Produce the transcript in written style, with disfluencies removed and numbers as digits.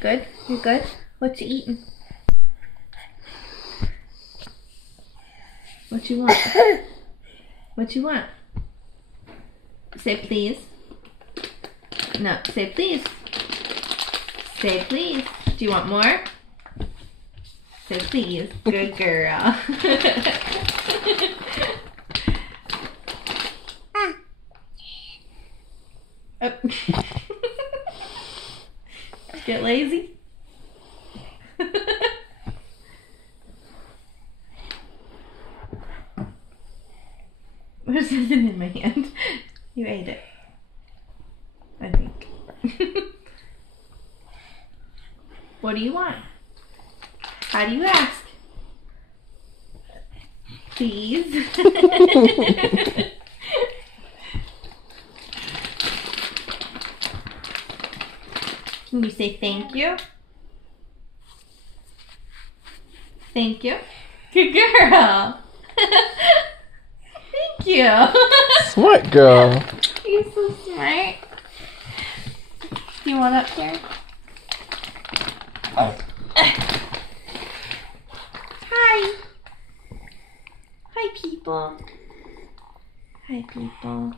Good? You're good? What you eating? What you want? What you want? Say please. No, say please. Say please. Do you want more? Say please. Good girl. Oh. Get lazy. There's something in my hand. You ate it, I think. What do you want? How do you ask? Please. Can you say thank you? Thank you. Good girl. Thank you. Smart girl. You're so smart. Do you want up there? Hi. Hi, people. Hi, people.